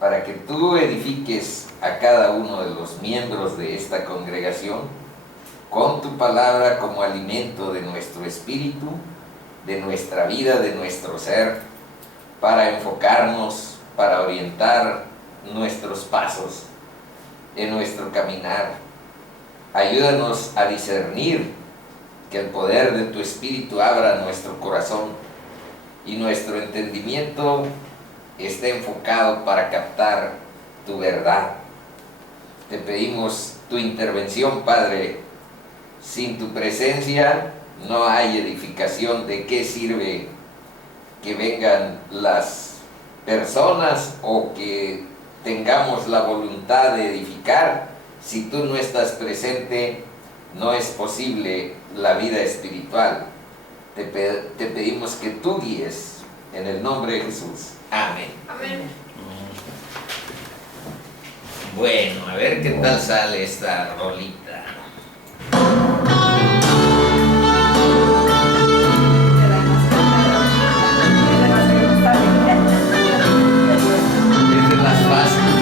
para que tú edifiques a cada uno de los miembros de esta congregación con tu palabra como alimento de nuestro espíritu, de nuestra vida, de nuestro ser, para enfocarnos, para orientar nuestros pasos en nuestro caminar. Ayúdanos a discernir, que el poder de tu espíritu abra nuestro corazón y nuestro entendimiento esté enfocado para captar tu verdad. Te pedimos tu intervención, Padre. Sin tu presencia no hay edificación. ¿De qué sirve que vengan las personas o que tengamos la voluntad de edificar? Si tú no estás presente, no es posible la vida espiritual. Te pedimos que tú guíes en el nombre de Jesús. Amén. Amén. Bueno, a ver qué tal sale esta rolita. Es de las fáciles.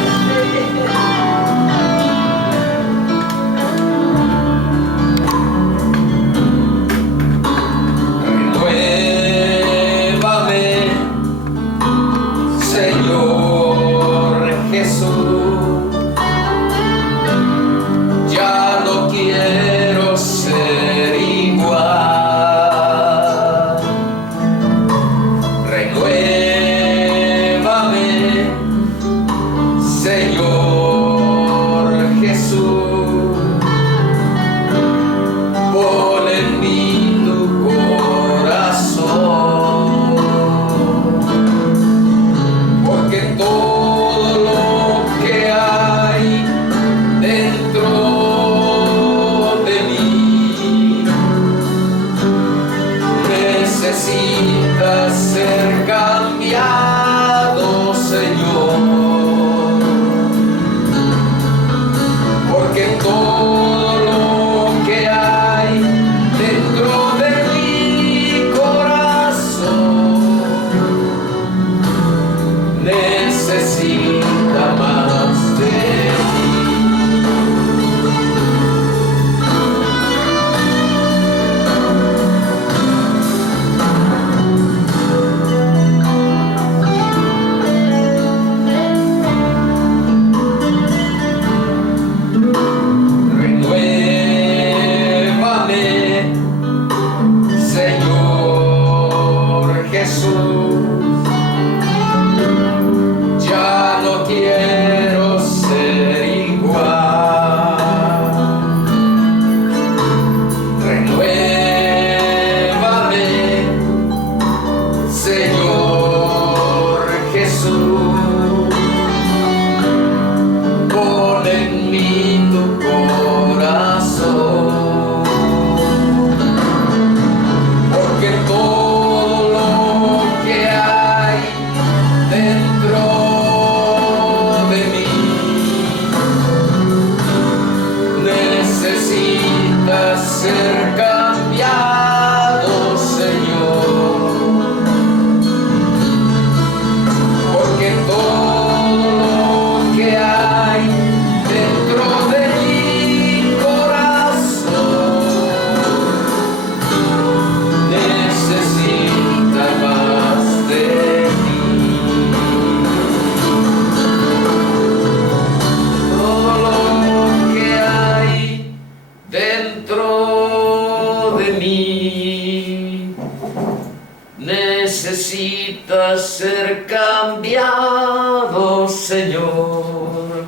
Necesitas ser cambiado, Señor.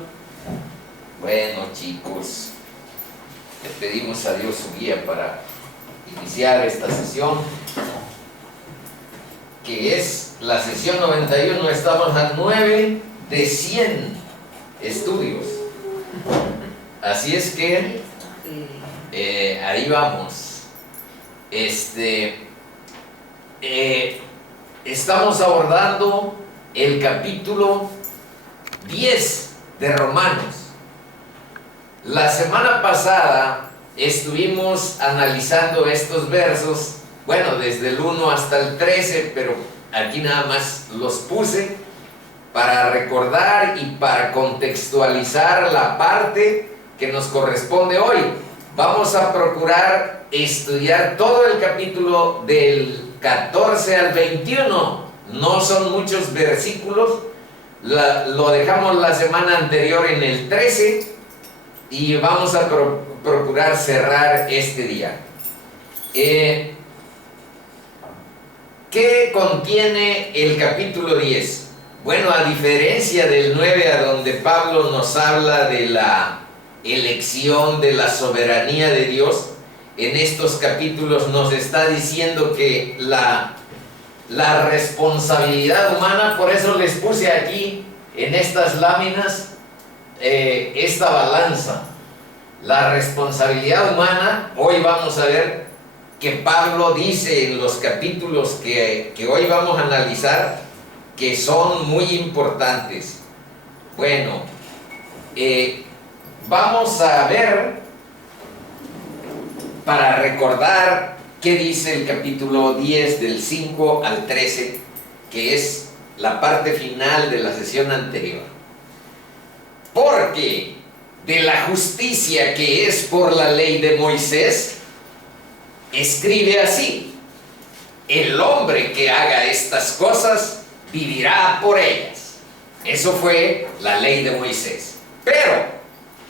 Bueno, chicos, le pedimos a Dios su guía para iniciar esta sesión, que es la sesión 91. Estamos a 9 de 100 estudios. Así es que ahí vamos. Estamos abordando el capítulo 10 de Romanos. La semana pasada estuvimos analizando estos versos, bueno, desde el 1 hasta el 13, pero aquí nada más los puse para recordar y para contextualizar la parte que nos corresponde hoy. Vamos a procurar estudiar todo el capítulo del 14 al 21. No son muchos versículos. Lo dejamos la semana anterior en el 13 y vamos a procurar cerrar este día. ¿Qué contiene el capítulo 10? Bueno, a diferencia del 9, a donde Pablo nos habla de la elección, de la soberanía de Dios, en estos capítulos nos está diciendo que la responsabilidad humana, por eso les puse aquí en estas láminas esta balanza. La responsabilidad humana, hoy vamos a ver que Pablo dice en los capítulos que hoy vamos a analizar que son muy importantes. Bueno, vamos a ver, para recordar qué dice el capítulo 10 del 5 al 13, que es la parte final de la sesión anterior. Porque de la justicia que es por la ley de Moisés, escribe así: el hombre que haga estas cosas vivirá por ellas. Eso fue la ley de Moisés. Pero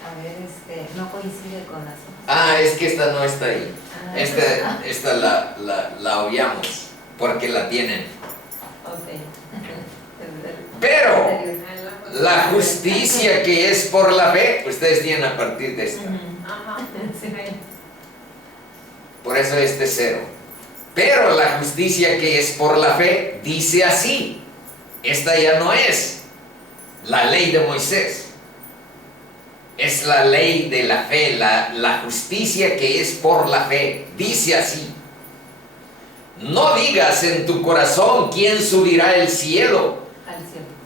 A ver, no coincide con las... es que esta no está ahí. Esta la obviamos porque la tienen. Ok. Pero la justicia que es por la fe, ustedes tienen a partir de esta. Ajá. Sí. Por eso este es 0. Pero la justicia que es por la fe dice así. Esta ya no es la ley de Moisés. Es la ley de la fe, la justicia que es por la fe. Dice así: no digas en tu corazón quién subirá al cielo.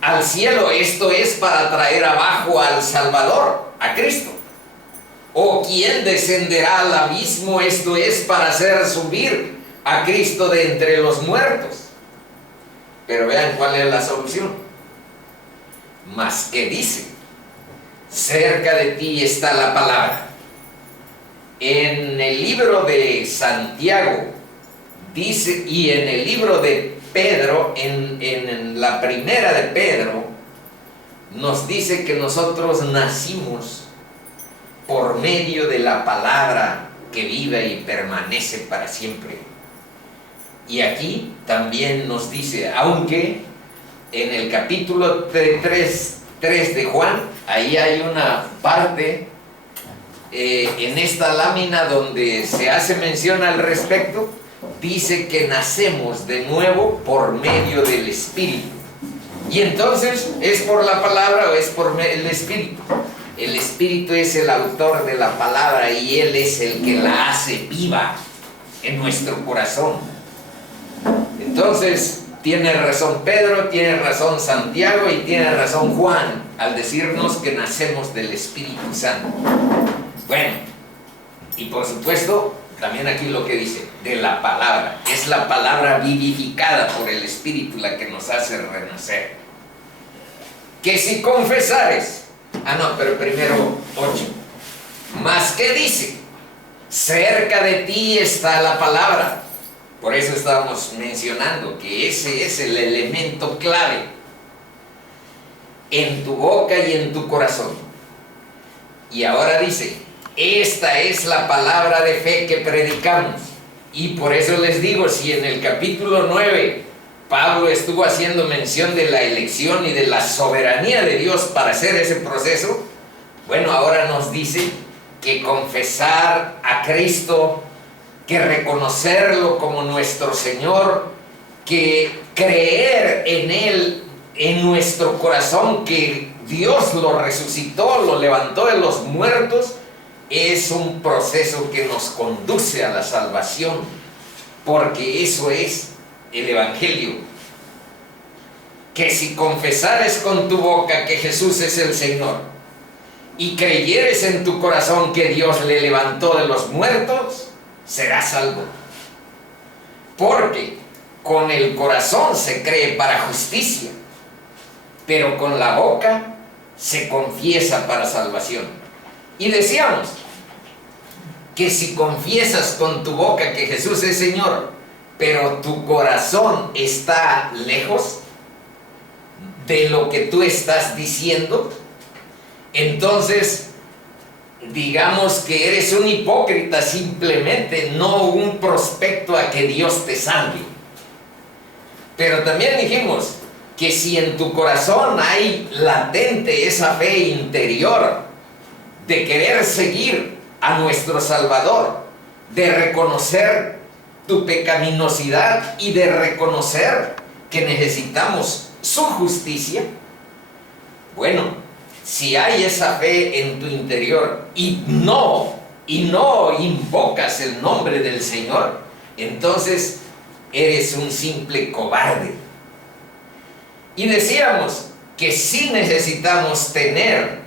Al cielo, esto es para traer abajo al Salvador, a Cristo. O quién descenderá al abismo, esto es para hacer subir a Cristo de entre los muertos. Pero vean cuál es la solución. Mas que dice: cerca de ti está la palabra. En el libro de Santiago dice, y en el libro de Pedro, en la primera de Pedro, nos dice que nosotros nacimos por medio de la palabra que vive y permanece para siempre. Y aquí también nos dice, aunque en el capítulo 3 de Juan, ahí hay una parte en esta lámina donde se hace mención al respecto, dice que nacemos de nuevo por medio del Espíritu. Y entonces, ¿es por la palabra o es por el Espíritu? El Espíritu es el autor de la palabra y Él es el que la hace viva en nuestro corazón. Entonces, tiene razón Pedro, tiene razón Santiago y tiene razón Juan al decirnos que nacemos del Espíritu Santo. Bueno, y por supuesto, también aquí lo que dice, de la palabra. Es la palabra vivificada por el Espíritu la que nos hace renacer. Que si confesares, pero primero 8. Mas que dice, cerca de ti está la palabra. Por eso estábamos mencionando que ese es el elemento clave. En tu boca y en tu corazón. Y ahora dice, esta es la palabra de fe que predicamos. Y por eso les digo, si en el capítulo 9 Pablo estuvo haciendo mención de la elección y de la soberanía de Dios para hacer ese proceso, bueno, ahora nos dice que confesar a Cristo, que reconocerlo como nuestro Señor, que creer en Él en nuestro corazón, que Dios lo resucitó, lo levantó de los muertos, es un proceso que nos conduce a la salvación, porque eso es el Evangelio. Que si confesares con tu boca que Jesús es el Señor y creyeres en tu corazón que Dios le levantó de los muertos, serás salvo. Porque con el corazón se cree para justicia, pero con la boca se confiesa para salvación. Y decíamos que si confiesas con tu boca que Jesús es Señor, pero tu corazón está lejos de lo que tú estás diciendo, entonces digamos que eres un hipócrita simplemente, no un prospecto a que Dios te salve. Pero también dijimos que si en tu corazón hay latente esa fe interior de querer seguir a nuestro Salvador, de reconocer tu pecaminosidad y de reconocer que necesitamos su justicia, bueno, si hay esa fe en tu interior y no invocas el nombre del Señor, entonces eres un simple cobarde. Y decíamos que sí necesitamos tener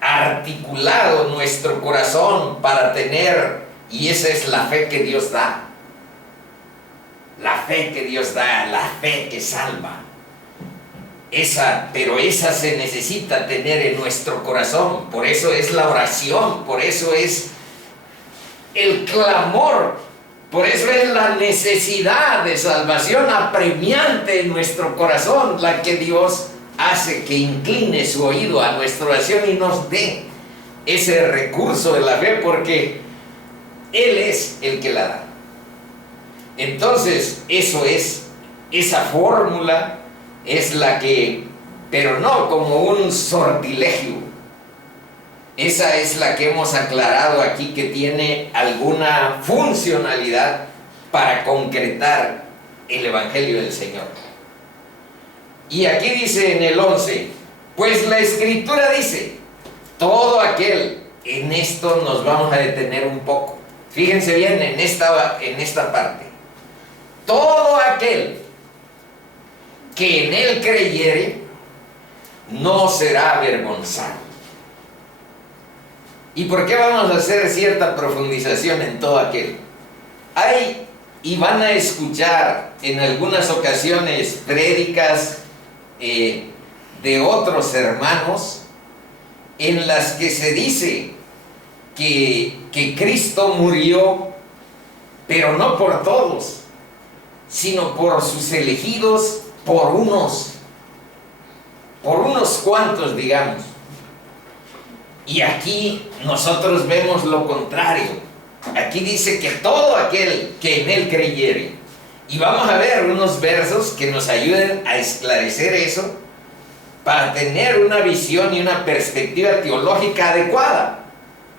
articulado nuestro corazón para tener, y esa es la fe que Dios da, la fe que Dios da, la fe que salva. Pero esa se necesita tener en nuestro corazón. Por eso es la oración, por eso es el clamor, por eso es la necesidad de salvación apremiante en nuestro corazón, la que Dios hace que incline su oído a nuestra oración y nos dé ese recurso de la fe, porque Él es el que la da. Entonces, eso es, esa fórmula es la que, pero no como un sortilegio, esa es la que hemos aclarado aquí, que tiene alguna funcionalidad para concretar el Evangelio del Señor. Y aquí dice en el 11, pues la Escritura dice, todo aquel, en esto nos vamos a detener un poco, fíjense bien en esta parte, todo aquel que en él creyere, no será avergonzado. ¿Y por qué vamos a hacer cierta profundización en todo aquel? Hay, y van a escuchar en algunas ocasiones prédicas de otros hermanos en las que se dice que Cristo murió, pero no por todos, sino por sus elegidos, por unos cuantos, digamos. Y aquí nosotros vemos lo contrario. Aquí dice que todo aquel que en él creyere. Y vamos a ver unos versos que nos ayuden a esclarecer eso, para tener una visión y una perspectiva teológica adecuada.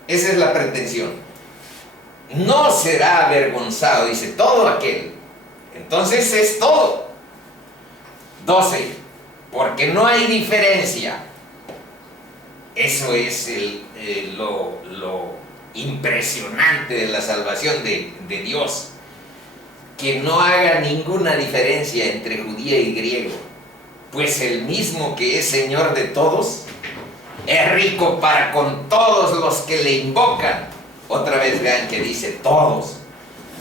Esa es la pretensión. No será avergonzado, dice todo aquel. Entonces es todo. 12. Porque no hay diferencia. Eso es lo impresionante de la salvación de Dios. Que no haga ninguna diferencia entre judío y griego. Pues el mismo que es Señor de todos, es rico para con todos los que le invocan. Otra vez vean que dice todos,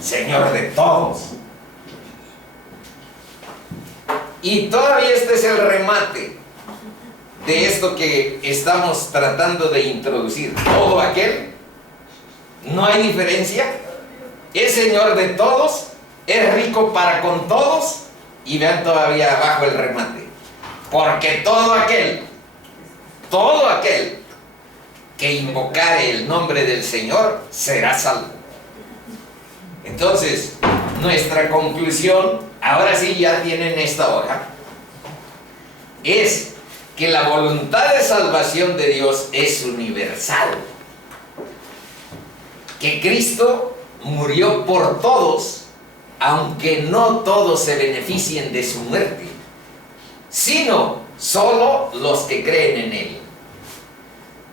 Señor de todos. Y todavía este es el remate de esto que estamos tratando de introducir. Todo aquel, no hay diferencia, es Señor de todos, es rico para con todos, y vean todavía abajo el remate. Porque todo aquel que invocare el nombre del Señor será salvo. Entonces, nuestra conclusión, ahora sí ya tienen esta hoja, es que la voluntad de salvación de Dios es universal. Que Cristo murió por todos, aunque no todos se beneficien de su muerte, sino solo los que creen en Él.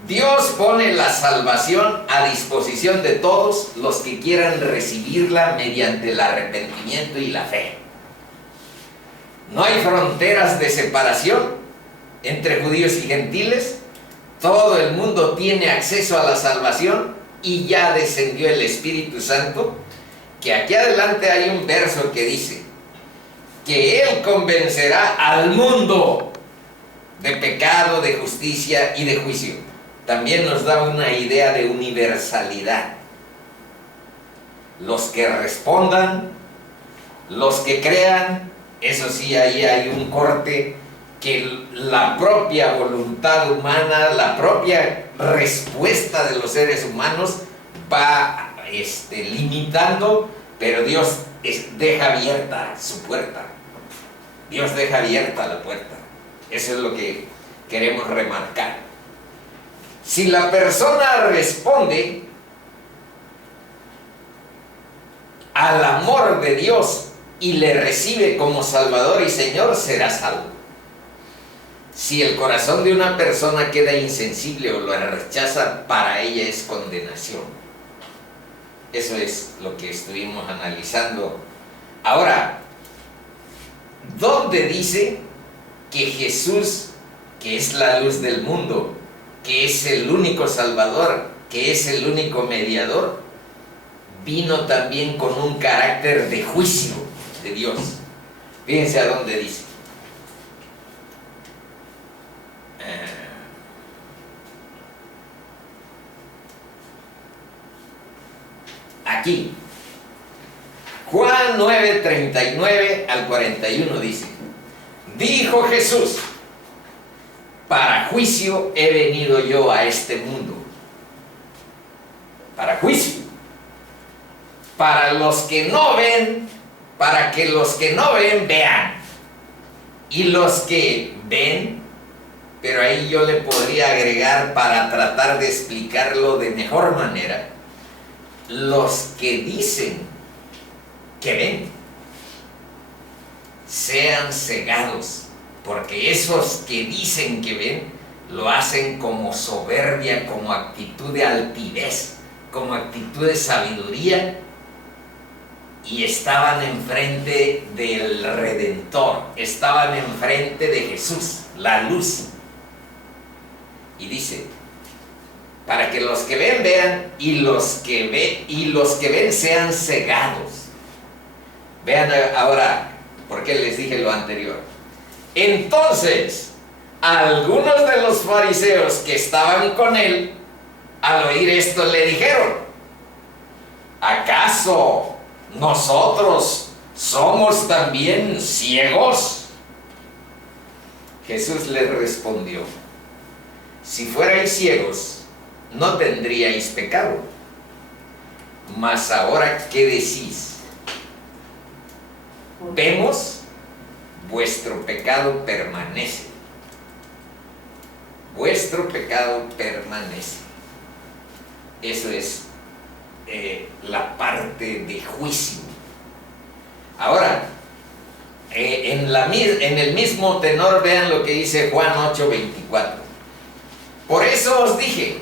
Dios pone la salvación a disposición de todos los que quieran recibirla mediante el arrepentimiento y la fe. No hay fronteras de separación entre judíos y gentiles. Todo el mundo tiene acceso a la salvación y ya descendió el Espíritu Santo, que aquí adelante hay un verso que dice que Él convencerá al mundo de pecado, de justicia y de juicio. También nos da una idea de universalidad. Los que respondan, los que crean, eso sí, ahí hay un corte, que la propia voluntad humana, la propia respuesta de los seres humanos va limitando, pero Dios deja abierta su puerta. Dios deja abierta la puerta. Eso es lo que queremos remarcar. Si la persona responde al amor de Dios y le recibe como Salvador y Señor, será salvo. Si el corazón de una persona queda insensible o lo rechaza, para ella es condenación. Eso es lo que estuvimos analizando. Ahora, ¿dónde dice que Jesús, que es la luz del mundo, que es el único Salvador, que es el único mediador, vino también con un carácter de juicio de Dios? Fíjense a dónde dice. Aquí, Juan 9, 39 al 41 dice: dijo Jesús, para juicio he venido yo a este mundo. Para juicio. Para los que no ven, para que los que no ven, vean. Y los que ven, pero ahí yo le podría agregar, para tratar de explicarlo de mejor manera, los que dicen que ven, sean cegados, porque esos que dicen que ven, lo hacen como soberbia, como actitud de altivez, como actitud de sabiduría, y estaban enfrente del Redentor, estaban enfrente de Jesús, la luz. Y dice, para que los que ven vean, y los que ven sean cegados. Vean ahora, ¿por qué les dije lo anterior? Entonces, algunos de los fariseos que estaban con él, al oír esto le dijeron: ¿acaso nosotros somos también ciegos? Jesús les respondió: si fuerais ciegos, no tendríais pecado. Mas ahora, ¿qué decís? Vemos, vuestro pecado permanece. Vuestro pecado permanece. Eso es la parte de juicio. Ahora, en el mismo tenor, vean lo que dice Juan 8:24. Por eso os dije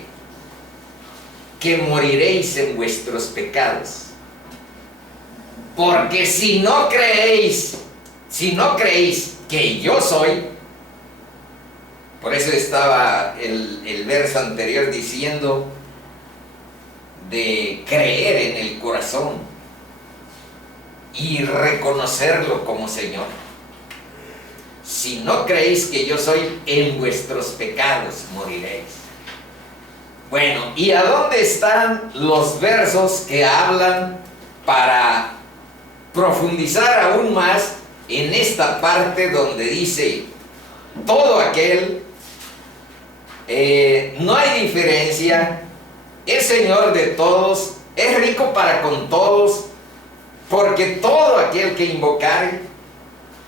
que moriréis en vuestros pecados. Porque si no creéis que yo soy, por eso estaba el verso anterior diciendo de creer en el corazón y reconocerlo como Señor. Si no creéis que yo soy, en vuestros pecados moriréis. Bueno, ¿y a dónde están los versos que hablan para profundizar aún más en esta parte donde dice: todo aquel, no hay diferencia, es Señor de todos, es rico para con todos, porque todo aquel que invocare?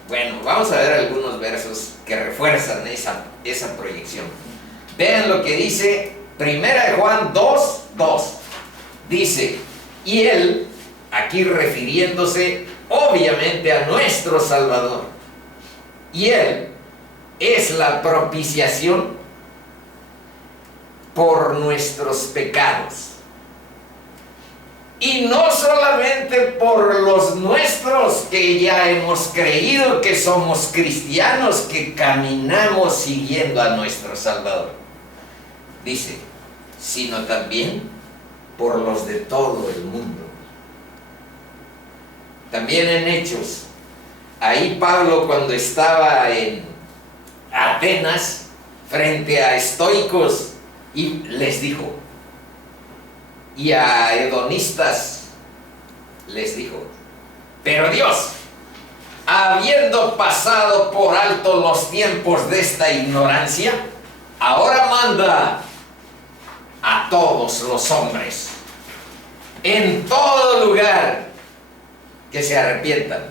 Bueno, vamos a ver algunos versos que refuerzan esa proyección. Vean lo que dice 1 Juan 2:2. Dice: y él, aquí refiriéndose obviamente a nuestro Salvador, y él es la propiciación por nuestros pecados. Y no solamente por los nuestros, que ya hemos creído que somos cristianos, que caminamos siguiendo a nuestro Salvador. Dice, sino también por los de todo el mundo. También en Hechos, ahí Pablo, cuando estaba en Atenas frente a estoicos y les dijo, y a hedonistas les dijo, pero Dios, habiendo pasado por alto los tiempos de esta ignorancia, ahora manda a todos los hombres en todo lugar que se arrepientan,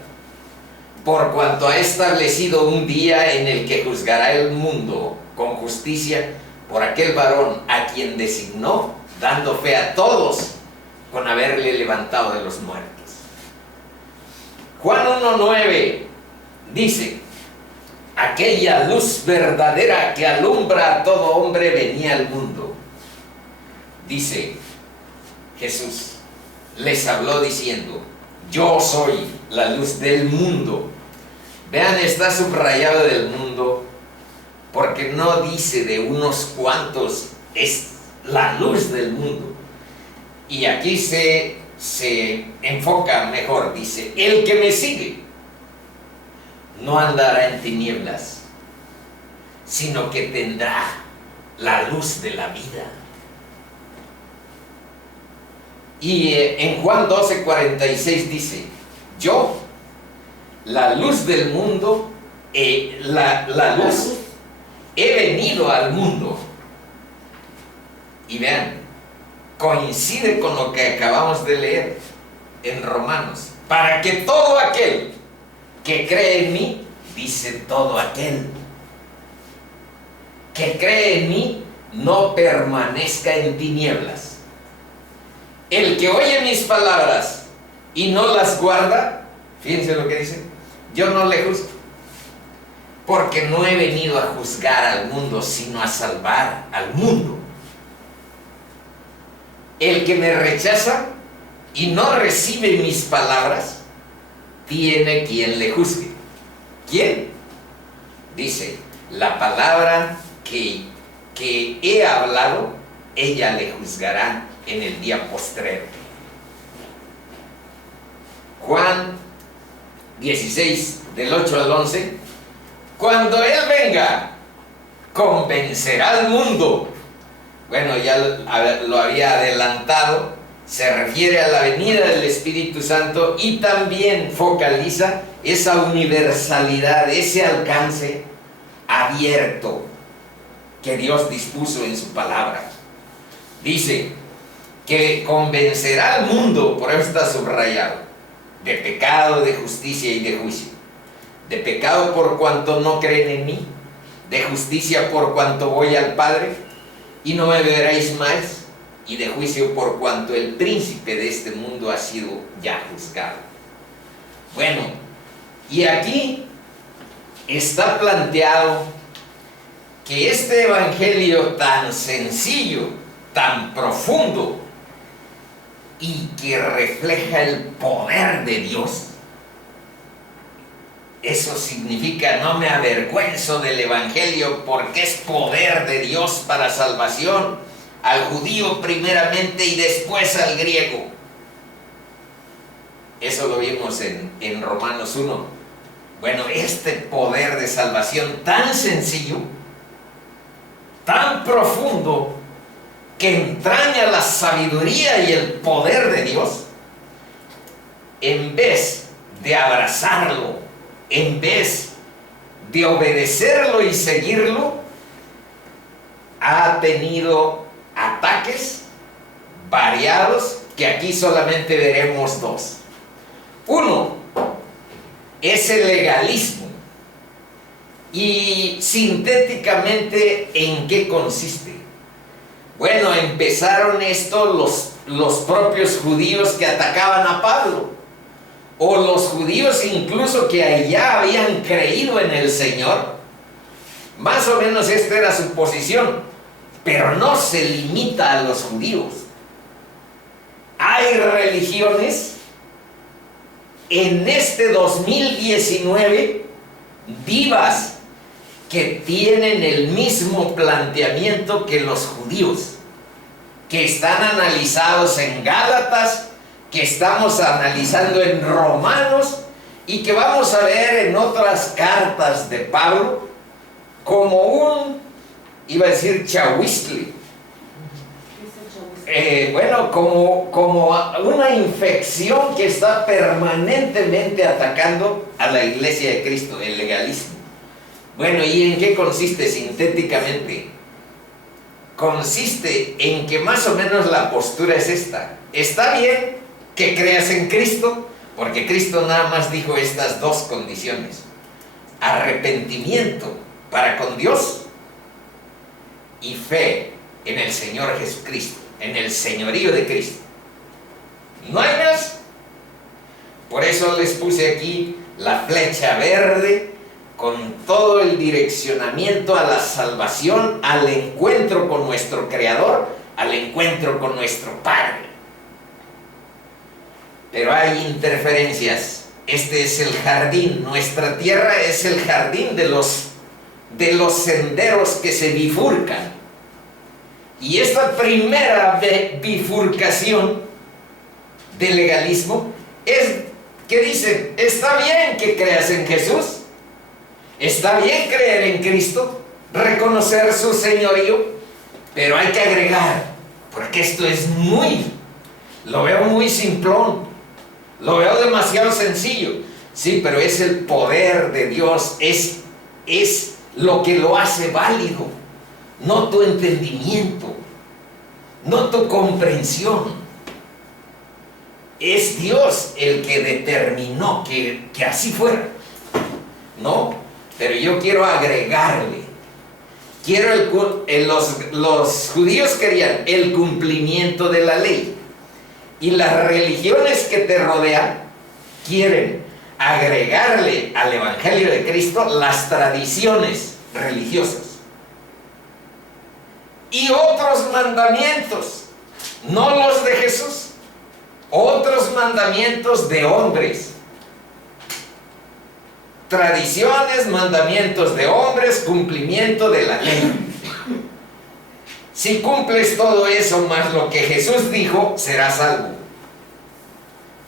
por cuanto ha establecido un día en el que juzgará el mundo con justicia por aquel varón a quien designó, dando fe a todos con haberle levantado de los muertos. Juan 1:9 dice, aquella luz verdadera que alumbra a todo hombre venía al mundo. Dice Jesús, les habló diciendo, yo soy la luz del mundo. Vean, está subrayado del mundo, porque no dice de unos cuantos, es la luz del mundo. Y aquí se enfoca mejor, dice, el que me sigue no andará en tinieblas, sino que tendrá la luz de la vida. Y en Juan 12:46 dice, yo, la luz del mundo, la luz, he venido al mundo. Y vean, coincide con lo que acabamos de leer en Romanos, para que todo aquel que cree en mí, dice todo aquel que cree en mí, no permanezca en tinieblas. El que oye mis palabras y no las guarda, fíjense lo que dice, yo no le juzgo, porque no he venido a juzgar al mundo, sino a salvar al mundo. El que me rechaza y no recibe mis palabras, tiene quien le juzgue. ¿Quién? Dice, la palabra que he hablado, ella le juzgará en el día postrero. Juan 16, del 8 al 11, cuando Él venga, convencerá al mundo. Bueno, ya lo había adelantado, se refiere a la venida del Espíritu Santo y también focaliza esa universalidad, ese alcance abierto que Dios dispuso en su palabra. Dice que convencerá al mundo, por eso está subrayado, de pecado, de justicia y de juicio. De pecado por cuanto no creen en mí, de justicia por cuanto voy al Padre y no me veréis más, y de juicio por cuanto el príncipe de este mundo ha sido ya juzgado. Bueno, y aquí está planteado que este evangelio tan sencillo, tan profundo y que refleja el poder de Dios, eso significa, no me avergüenzo del evangelio porque es poder de Dios para salvación al judío primeramente y después al griego. Eso lo vimos en Romanos 1. Bueno, este poder de salvación tan sencillo, tan profundo, que entraña la sabiduría y el poder de Dios, en vez de abrazarlo, en vez de obedecerlo y seguirlo, ha tenido ataques variados, que aquí solamente veremos dos. Uno es el legalismo. Y sintéticamente, ¿en qué consiste? Bueno, empezaron esto los propios judíos que atacaban a Pablo, o los judíos incluso que allá habían creído en el Señor. Más o menos esta era su posición, pero no se limita a los judíos. Hay religiones en este 2019 vivas que tienen el mismo planteamiento que los judíos, que están analizados en Gálatas, que estamos analizando en Romanos y que vamos a ver en otras cartas de Pablo, como iba a decir chahuistle, bueno, como una infección que está permanentemente atacando a la iglesia de Cristo, el legalismo. Bueno, ¿y en qué consiste sintéticamente? Consiste en que más o menos la postura es esta. Está bien que creas en Cristo, porque Cristo nada más dijo estas dos condiciones: arrepentimiento para con Dios y fe en el Señor Jesucristo, en el señorío de Cristo. No hay más. Por eso les puse aquí la flecha verde con todo el direccionamiento a la salvación, al encuentro con nuestro Creador, al encuentro con nuestro Padre. Pero hay interferencias. Este es el jardín, nuestra tierra es el jardín de los senderos que se bifurcan. Y esta primera bifurcación del legalismo es que dicen: está bien que creas en Jesús, está bien creer en Cristo, reconocer su señorío, pero hay que agregar, porque esto es lo veo muy simplón, lo veo demasiado sencillo. Sí, pero es el poder de Dios, es lo que lo hace válido, no tu entendimiento, no tu comprensión. Es Dios el que determinó que así fuera, ¿no? Pero yo quiero agregarle, los judíos querían el cumplimiento de la ley, y las religiones que te rodean quieren agregarle al Evangelio de Cristo las tradiciones religiosas y otros mandamientos, no los de Jesús, otros mandamientos de hombres. Tradiciones, mandamientos de hombres, cumplimiento de la ley. Si cumples todo eso más lo que Jesús dijo, serás salvo.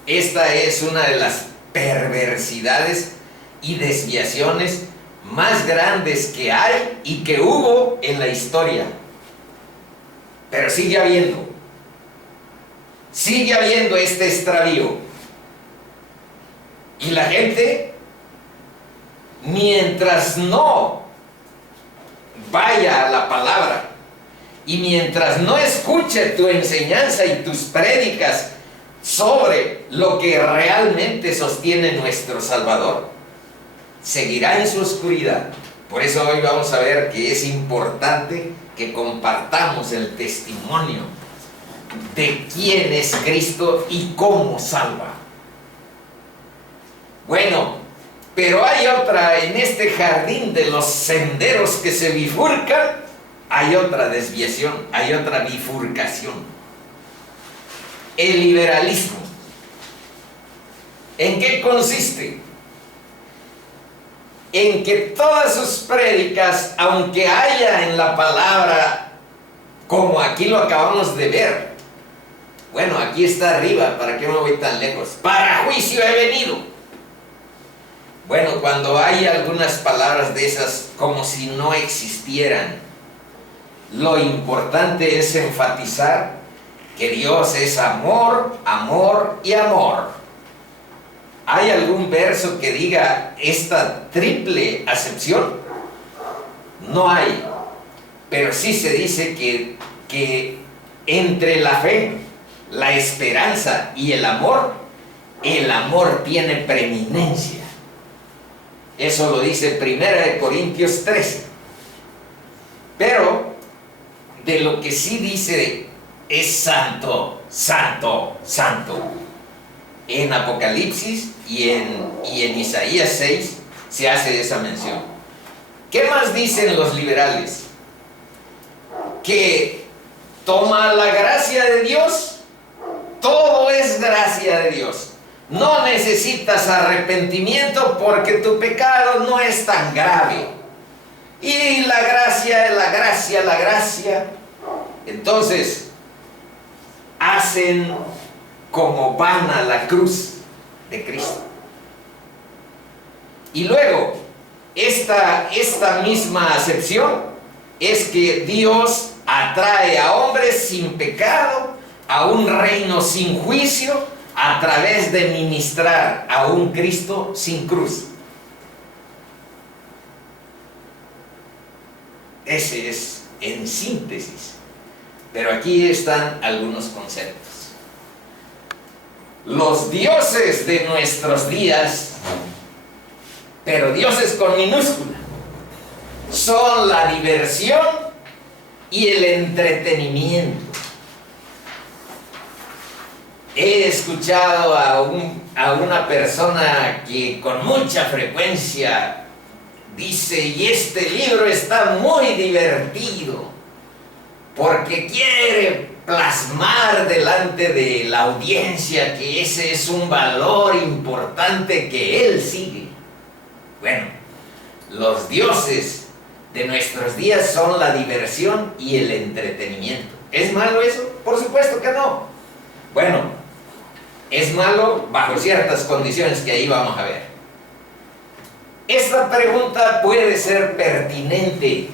Esta es una de las perversidades y desviaciones más grandes que hay y que hubo en la historia. Pero sigue habiendo este extravío. Y la gente, mientras no vaya a la palabra y mientras no escuche tu enseñanza y tus prédicas sobre lo que realmente sostiene nuestro Salvador, seguirá en su oscuridad. Por eso hoy vamos a ver que es importante que compartamos el testimonio de quién es Cristo y cómo salva. Bueno, pero hay otra, en este jardín de los senderos que se bifurcan, hay otra desviación, hay otra bifurcación: el liberalismo. ¿En qué consiste? En que todas sus prédicas, aunque haya en la palabra, como aquí lo acabamos de ver, bueno, aquí está arriba, ¿para qué me voy tan lejos? Para juicio he venido. Bueno, cuando hay algunas palabras de esas como si no existieran, lo importante es enfatizar que Dios es amor, amor y amor. ¿Hay algún verso que diga esta triple acepción? No hay, pero sí se dice que entre la fe, la esperanza y el amor tiene preeminencia. Eso lo dice 1 Corintios 13. Pero de lo que sí dice es santo, santo, santo. En Apocalipsis y en Isaías 6 se hace esa mención. ¿Qué más dicen los liberales? Que toma la gracia de Dios, todo es gracia de Dios. No necesitas arrepentimiento porque tu pecado no es tan grave. Y la gracia, la gracia, la gracia. Entonces, hacen como van a la cruz de Cristo. Y luego, esta misma acepción es que Dios atrae a hombres sin pecado a un reino sin juicio a través de ministrar a un Cristo sin cruz. Ese es en síntesis. Pero aquí están algunos conceptos. Los dioses de nuestros días, pero dioses con minúscula, son la diversión y el entretenimiento. He escuchado a una persona que con mucha frecuencia dice: y este libro está muy divertido, porque quiere plasmar delante de la audiencia que ese es un valor importante que él sigue. Bueno, los dioses de nuestros días son la diversión y el entretenimiento. ¿Es malo eso? Por supuesto que no. Bueno, es malo bajo ciertas condiciones que ahí vamos a ver. Esta pregunta puede ser pertinente.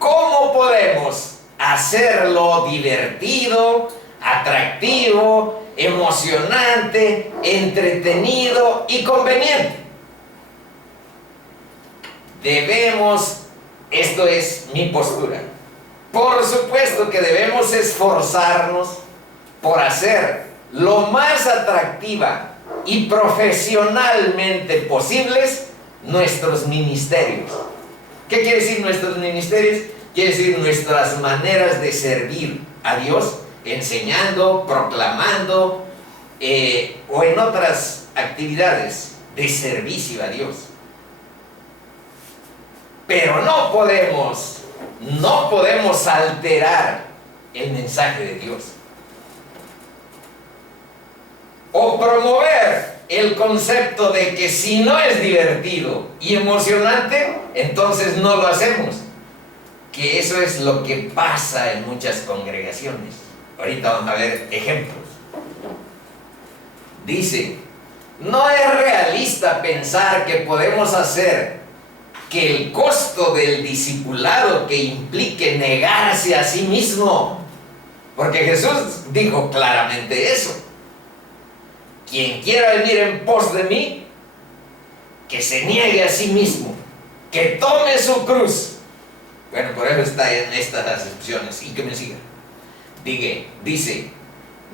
¿Cómo podemos hacerlo divertido, atractivo, emocionante, entretenido y conveniente? Esto es mi postura, por supuesto que debemos esforzarnos por hacer lo más atractiva y profesionalmente posibles nuestros ministerios. ¿Qué quiere decir nuestros ministerios? Quiere decir nuestras maneras de servir a Dios, enseñando, proclamando, o en otras actividades de servicio a Dios. Pero no podemos alterar el mensaje de Dios, o promover el concepto de que si no es divertido y emocionante, entonces no lo hacemos. Que eso es lo que pasa en muchas congregaciones. Ahorita vamos a ver ejemplos. Dice: no es realista pensar que podemos hacer que el costo del discipulado que implique negarse a sí mismo, porque Jesús dijo claramente eso: quien quiera venir en pos de mí, que se niegue a sí mismo, que tome su cruz. Bueno, por eso está en estas acepciones. Y que me siga. Dice: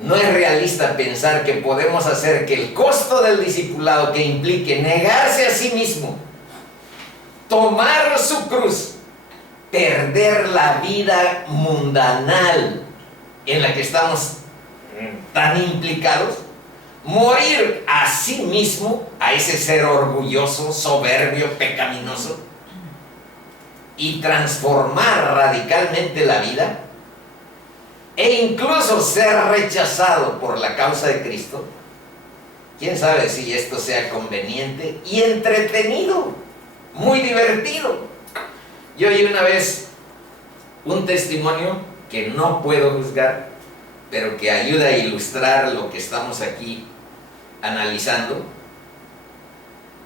no es realista pensar que podemos hacer que el costo del discipulado que implique negarse a sí mismo, tomar su cruz, perder la vida mundanal en la que estamos tan implicados, morir a sí mismo, a ese ser orgulloso, soberbio, pecaminoso, y transformar radicalmente la vida, e incluso ser rechazado por la causa de Cristo. ¿Quién sabe si esto sea conveniente y entretenido, muy divertido? Yo oí una vez un testimonio que no puedo juzgar, pero que ayuda a ilustrar lo que estamos aquí analizando,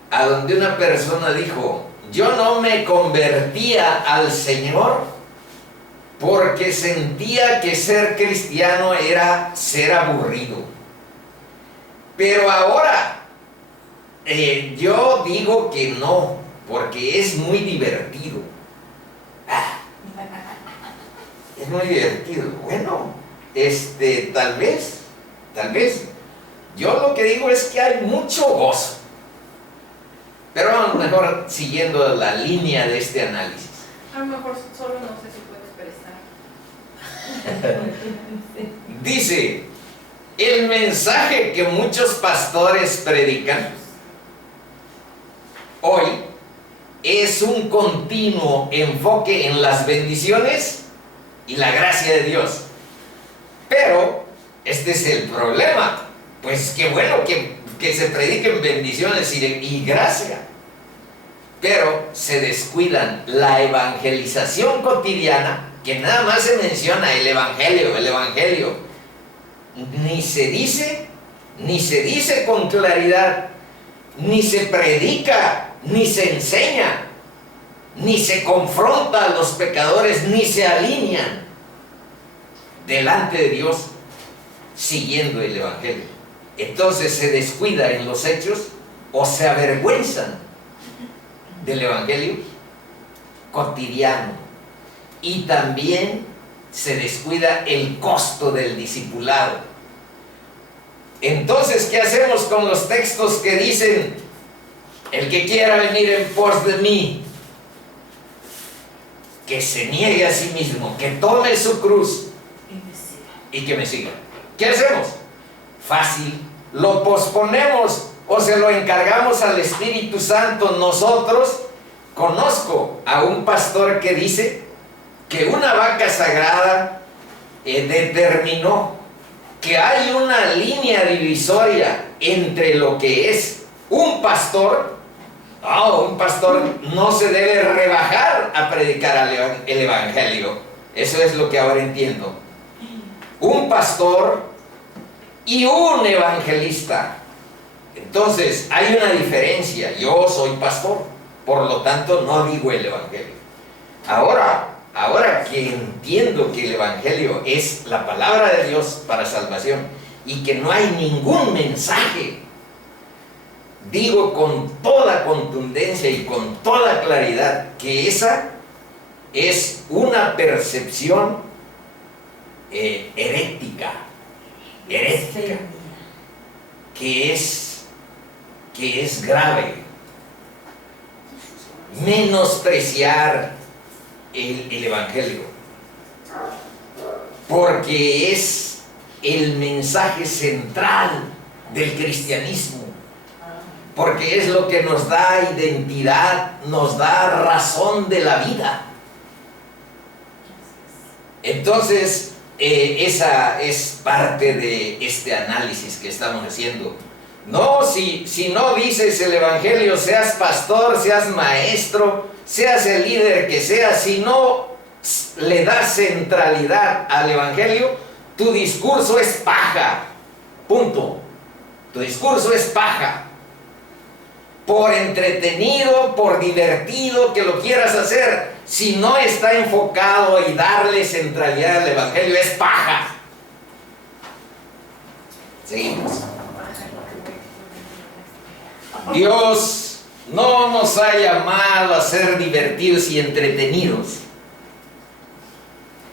a donde una persona dijo: yo no me convertía al Señor porque sentía que ser cristiano era ser aburrido, pero ahora yo digo que no, porque es muy divertido. Es muy divertido. Bueno, tal vez. Yo lo que digo es que hay mucho gozo. Pero vamos mejor siguiendo la línea de este análisis. A lo mejor solo no sé si puedes prestar. Dice: el mensaje que muchos pastores predican hoy es un continuo enfoque en las bendiciones y la gracia de Dios. Pero este es el problema. Pues qué bueno que se prediquen bendiciones y gracia, pero se descuidan la evangelización cotidiana, que nada más se menciona el evangelio, ni se dice con claridad, ni se predica, ni se enseña ni se confronta a los pecadores, ni se alinean delante de Dios siguiendo el Evangelio. Entonces se descuida en los hechos o se avergüenzan del Evangelio cotidiano, y también se descuida el costo del discipulado. Entonces, ¿qué hacemos con los textos que dicen: el que quiera venir en pos de mí, que se niegue a sí mismo, que tome su cruz y que me siga? ¿Qué hacemos? Fácil, lo posponemos o se lo encargamos al Espíritu Santo nosotros. Conozco a un pastor que dice que una vaca sagrada determinó que hay una línea divisoria entre lo que es un pastor. Un pastor no se debe rebajar a predicar el Evangelio. Eso es lo que ahora entiendo. Un pastor y un evangelista. Entonces, hay una diferencia. Yo soy pastor, por lo tanto no digo el Evangelio. Ahora que entiendo que el Evangelio es la palabra de Dios para salvación y que no hay ningún mensaje, digo con toda contundencia y con toda claridad que esa es una percepción herética, que es grave. Menospreciar el Evangelio, porque es el mensaje central del cristianismo, porque es lo que nos da identidad, nos da razón de la vida. Entonces, esa es parte de este análisis que estamos haciendo. No, si no dices el Evangelio, seas pastor, seas maestro, seas el líder que seas, si no le das centralidad al Evangelio, tu discurso es paja. Punto. Tu discurso es paja. Por entretenido, por divertido que lo quieras hacer, si no está enfocado y darle centralidad al Evangelio, es paja. Seguimos. Dios no nos ha llamado a ser divertidos y entretenidos,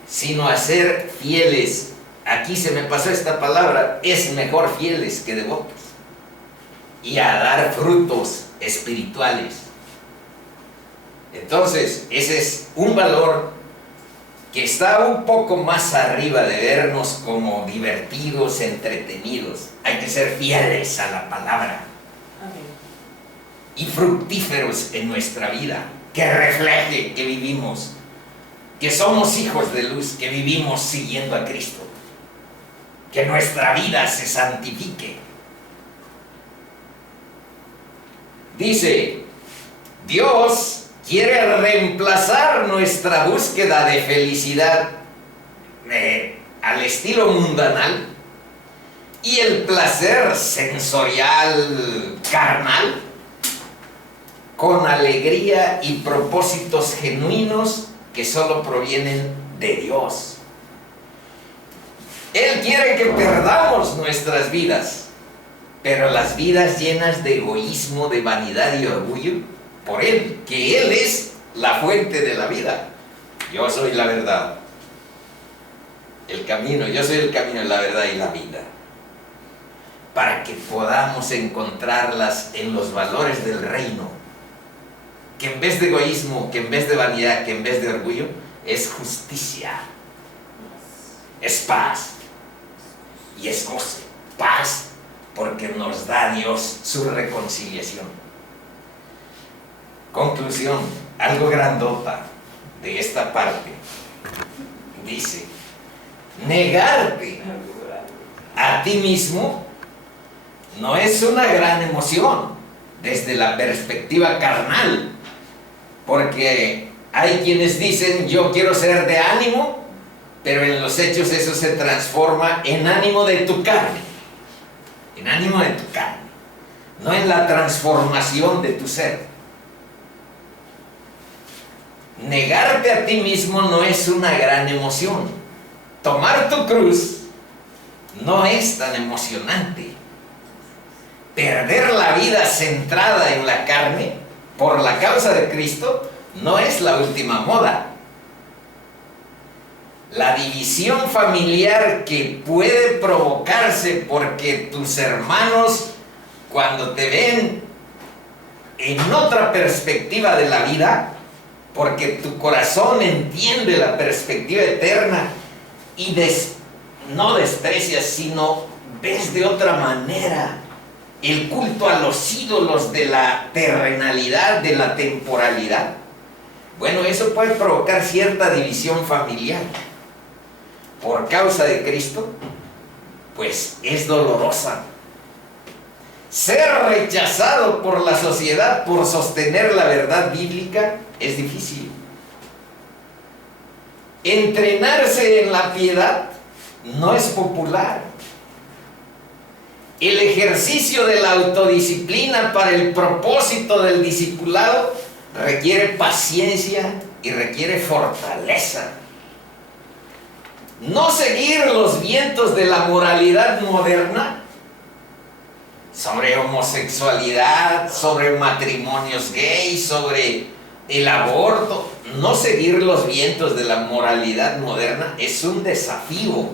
sino a ser fieles. Aquí se me pasó esta palabra: es mejor fieles que devotos. Y a dar frutos espirituales. Entonces, ese es un valor que está un poco más arriba de vernos como divertidos, entretenidos. Hay que ser fieles a la palabra. Y fructíferos en nuestra vida, que refleje que vivimos, que somos hijos de luz, que vivimos siguiendo a Cristo, que nuestra vida se santifique. Dice, Dios quiere reemplazar nuestra búsqueda de felicidad al estilo mundanal y el placer sensorial carnal con alegría y propósitos genuinos que solo provienen de Dios. Él quiere que perdamos nuestras vidas, pero las vidas llenas de egoísmo, de vanidad y orgullo, por Él, que Él es la fuente de la vida. Yo soy la verdad, el camino, yo soy el camino, la verdad y la vida. Para que podamos encontrarlas en los valores del reino, que en vez de egoísmo, que en vez de vanidad, que en vez de orgullo, es justicia, es paz y es goce. Paz, porque nos da Dios su reconciliación. Conclusión, algo grandota de esta parte. Dice, negarte a ti mismo no es una gran emoción desde la perspectiva carnal, porque hay quienes dicen, yo quiero ser de ánimo, pero en los hechos eso se transforma en ánimo de tu carne. En ánimo de tu carne, no en la transformación de tu ser. negarte a ti mismo no es una gran emoción. Tomar tu cruz no es tan emocionante. Perder la vida centrada en la carne por la causa de Cristo no es la última moda. La división familiar que puede provocarse porque tus hermanos, cuando te ven en otra perspectiva de la vida, porque tu corazón entiende la perspectiva eterna y no desprecias, sino ves de otra manera el culto a los ídolos de la terrenalidad, de la temporalidad. Bueno, eso puede provocar cierta división familiar. Por causa de Cristo, pues es dolorosa. Ser rechazado por la sociedad por sostener la verdad bíblica es difícil. Entrenarse en la piedad no es popular. El ejercicio de la autodisciplina para el propósito del discipulado requiere paciencia y requiere fortaleza. No seguir los vientos de la moralidad moderna sobre homosexualidad, sobre matrimonios gays, sobre el aborto. No seguir los vientos de la moralidad moderna es un desafío.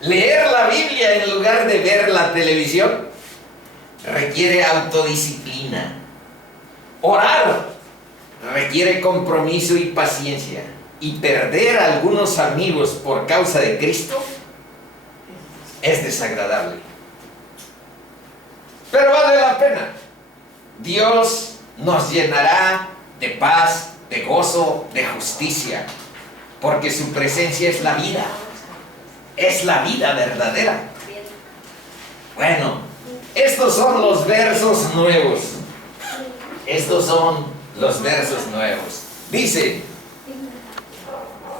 Leer la Biblia en lugar de ver la televisión requiere autodisciplina. Orar requiere compromiso y paciencia. Y perder a algunos amigos por causa de Cristo es desagradable. Pero vale la pena. Dios nos llenará de paz, de gozo, de justicia, porque su presencia es la vida. Es la vida verdadera. Bueno, estos son los versos nuevos. Estos son los versos nuevos. Dice: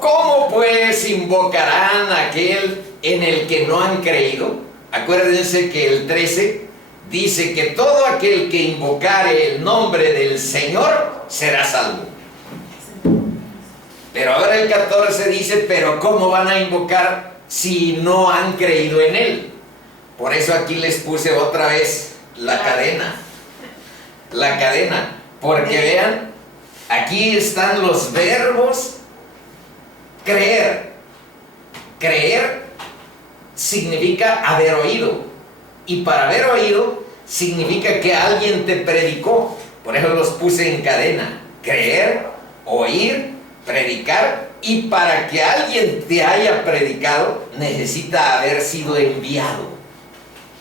¿cómo pues invocarán a aquel en el que no han creído? Acuérdense que el 13 dice que todo aquel que invocare el nombre del Señor será salvo. Pero ahora el 14 dice: pero ¿cómo van a invocar si no han creído en Él? Por eso aquí les puse otra vez la cadena. La cadena. Porque vean, aquí están los verbos. Creer. Creer significa haber oído. Y para haber oído significa que alguien te predicó. Por eso los puse en cadena. Creer, oír, predicar. Y para que alguien te haya predicado, necesita haber sido enviado.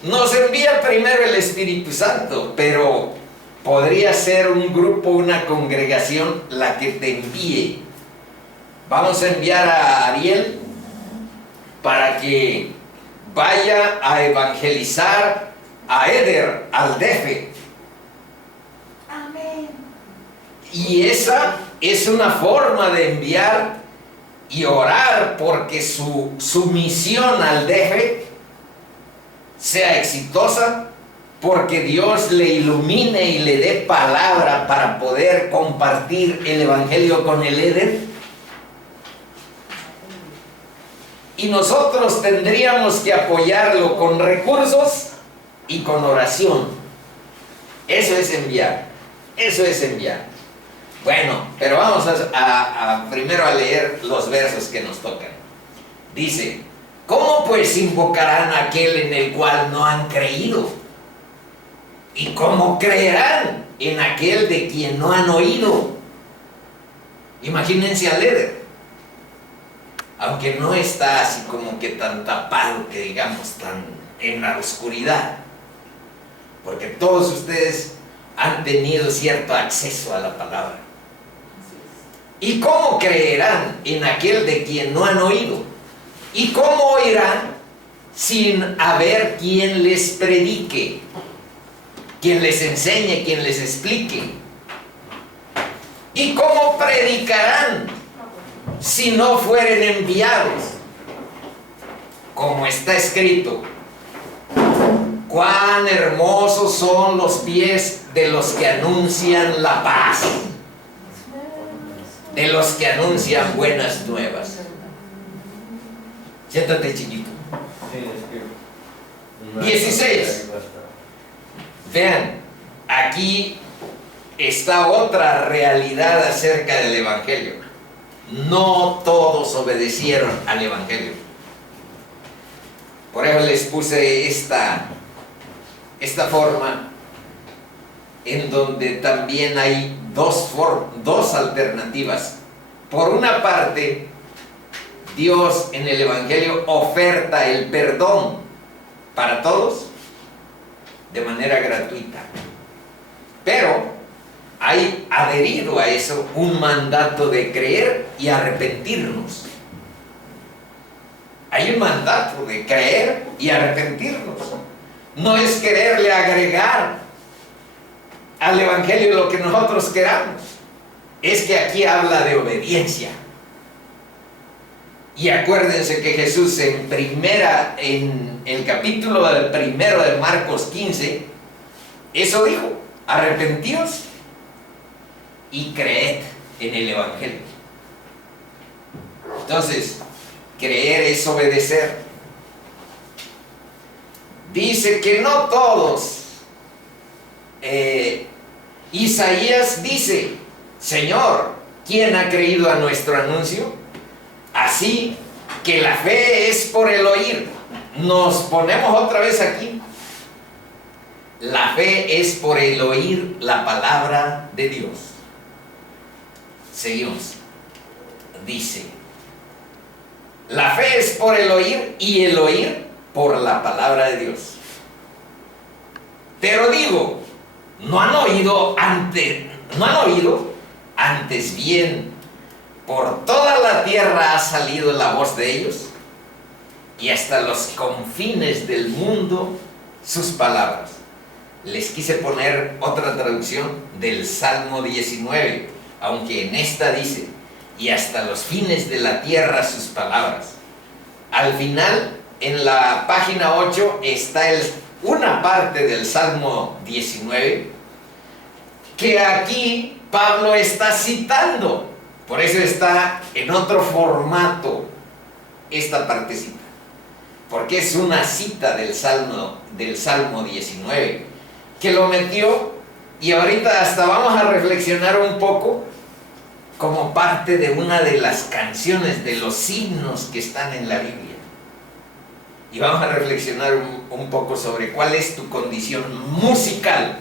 Nos envía primero el Espíritu Santo, pero podría ser un grupo, una congregación la que te envíe. Vamos a enviar a Ariel para que vaya a evangelizar a Eder, al DF. Amén. Y esa es una forma de enviar y orar porque su misión al DF sea exitosa, porque Dios le ilumine y le dé palabra para poder compartir el evangelio con el Eder. Y nosotros tendríamos que apoyarlo con recursos y con oración. Eso es enviar. Eso es enviar. Bueno, pero vamos primero a leer los versos que nos tocan. Dice: ¿cómo pues invocarán a aquel en el cual no han creído? ¿Y cómo creerán en aquel de quien no han oído? Imagínense al Eder. Aunque no está así como que tan tapado, que digamos, tan en la oscuridad. Porque todos ustedes han tenido cierto acceso a la palabra. ¿Y cómo creerán en aquel de quien no han oído? ¿Y cómo oirán sin haber quien les predique? Quien les enseñe, quien les explique. ¿Y cómo predicarán si no fueren enviados? Como está escrito: cuán hermosos son los pies de los que anuncian la paz. de los que anuncian buenas nuevas. Siéntate, chiquito. Sí, es que 16. Vean, aquí está otra realidad acerca del Evangelio. No todos obedecieron al Evangelio. Por eso les puse esta forma, en donde también hay dos alternativas. Por una parte, Dios en el Evangelio oferta el perdón para todos de manera gratuita. Pero hay adherido a eso un mandato de creer y arrepentirnos. Hay un mandato de creer y arrepentirnos. No es quererle agregar al Evangelio lo que nosotros queramos. Es que aquí habla de obediencia. Y acuérdense que Jesús en el capítulo primero de Marcos 15, eso dijo: arrepentíos y creed en el Evangelio. Entonces, creer es obedecer. Dice que no todos. Isaías dice: Señor, ¿quién ha creído a nuestro anuncio? Así que la fe es por el oír. Nos ponemos otra vez aquí. La fe es por el oír la palabra de Dios. Seguimos. Dice: la fe es por el oír y el oír por la palabra de Dios. Pero digo, no han oído, antes bien, por toda la tierra ha salido la voz de ellos, y hasta los confines del mundo sus palabras. Les quise poner otra traducción del Salmo 19, aunque en esta dice: y hasta los fines de la tierra sus palabras. Al final, en la página 8, está una parte del Salmo 19, que aquí Pablo está citando. Por eso está en otro formato esta partecita, porque es una cita del Salmo 19, que lo metió, y ahorita hasta vamos a reflexionar un poco como parte de una de las canciones, de los himnos que están en la Biblia. Y vamos a reflexionar un poco sobre cuál es tu condición musical.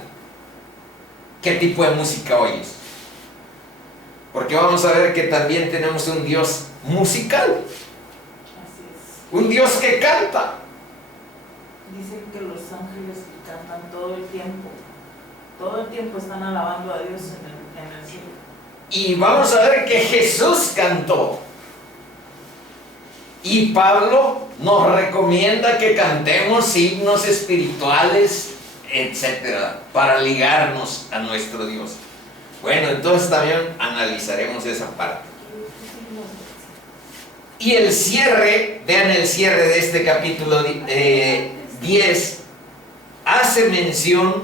¿Qué tipo de música oyes? Porque vamos a ver que también tenemos un Dios musical. Así es. Un Dios que canta. Dicen que los ángeles cantan todo el tiempo están alabando a Dios en el cielo. Y vamos a ver que Jesús cantó. Y Pablo nos recomienda que cantemos himnos espirituales, etcétera, para ligarnos a nuestro Dios. Bueno, entonces también analizaremos esa parte. Y el cierre, vean el cierre de este capítulo 10, hace mención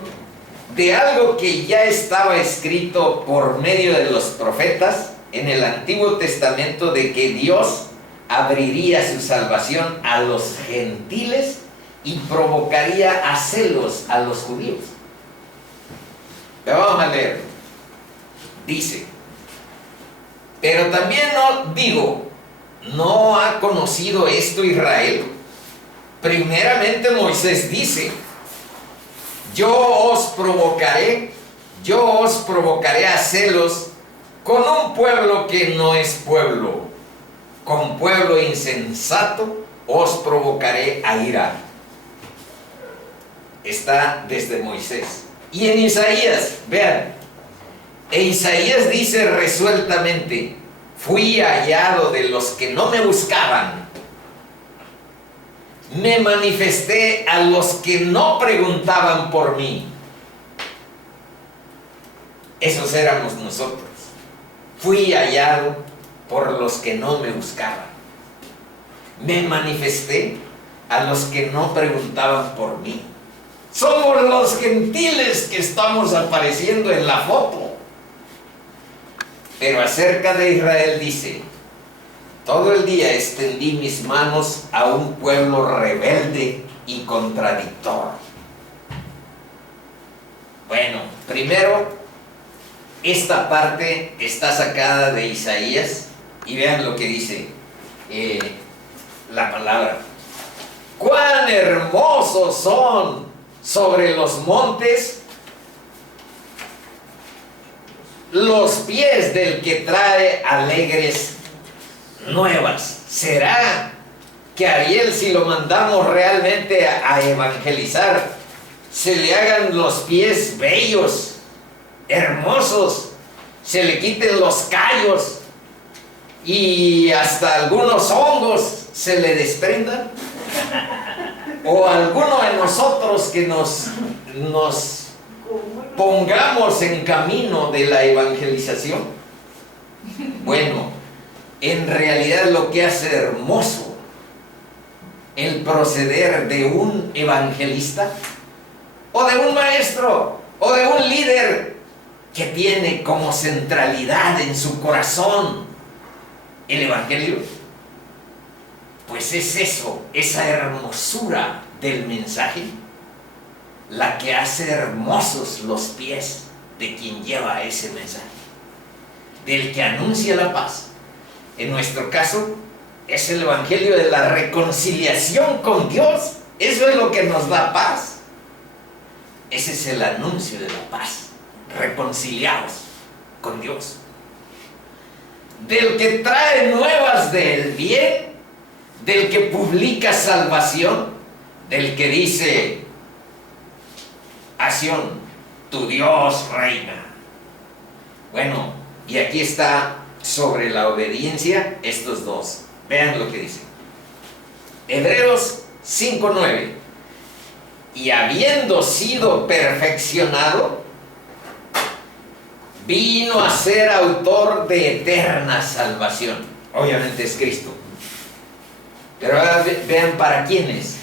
de algo que ya estaba escrito por medio de los profetas en el Antiguo Testamento, de que Dios abriría su salvación a los gentiles y provocaría a celos a los judíos. Pero vamos a leer. Dice: pero también ¿no ha conocido esto Israel? Primeramente Moisés dice: yo os provocaré a celos con un pueblo que no es pueblo, con pueblo insensato os provocaré a ira. Está desde Moisés. Y en Isaías, vean, Isaías dice resueltamente: fui hallado de los que no me buscaban, me manifesté a los que no preguntaban por mí. Esos éramos nosotros. Fui hallado por los que no me buscaban, me manifesté a los que no preguntaban por mí. Somos los gentiles que estamos apareciendo en la foto. Pero acerca de Israel dice: todo el día extendí mis manos a un pueblo rebelde y contradictor. Bueno, primero, esta parte está sacada de Isaías y vean lo que dice la palabra. ¡Cuán hermosos son sobre los montes los pies del que trae alegres nuevas! ¿Será que a Ariel, si lo mandamos realmente a evangelizar, se le hagan los pies bellos, hermosos, se le quiten los callos y hasta algunos hongos se le desprendan? ¿O alguno de nosotros que nos pongamos en camino de la evangelización? Bueno, en realidad lo que hace hermoso el proceder de un evangelista o de un maestro o de un líder que tiene como centralidad en su corazón el evangelio, pues es eso, esa hermosura del mensaje, la que hace hermosos los pies de quien lleva ese mensaje, del que anuncia la paz. En nuestro caso, es el evangelio de la reconciliación con Dios. Eso es lo que nos da paz. Ese es el anuncio de la paz, reconciliados con Dios. Del que trae nuevas del bien, del que publica salvación, del que dice: a Sión, tu Dios reina. Bueno, y aquí está sobre la obediencia estos dos. Vean lo que dice Hebreos 5:9. Y habiendo sido perfeccionado, vino a ser autor de eterna salvación. Obviamente es Cristo. Pero ahora vean para quién es.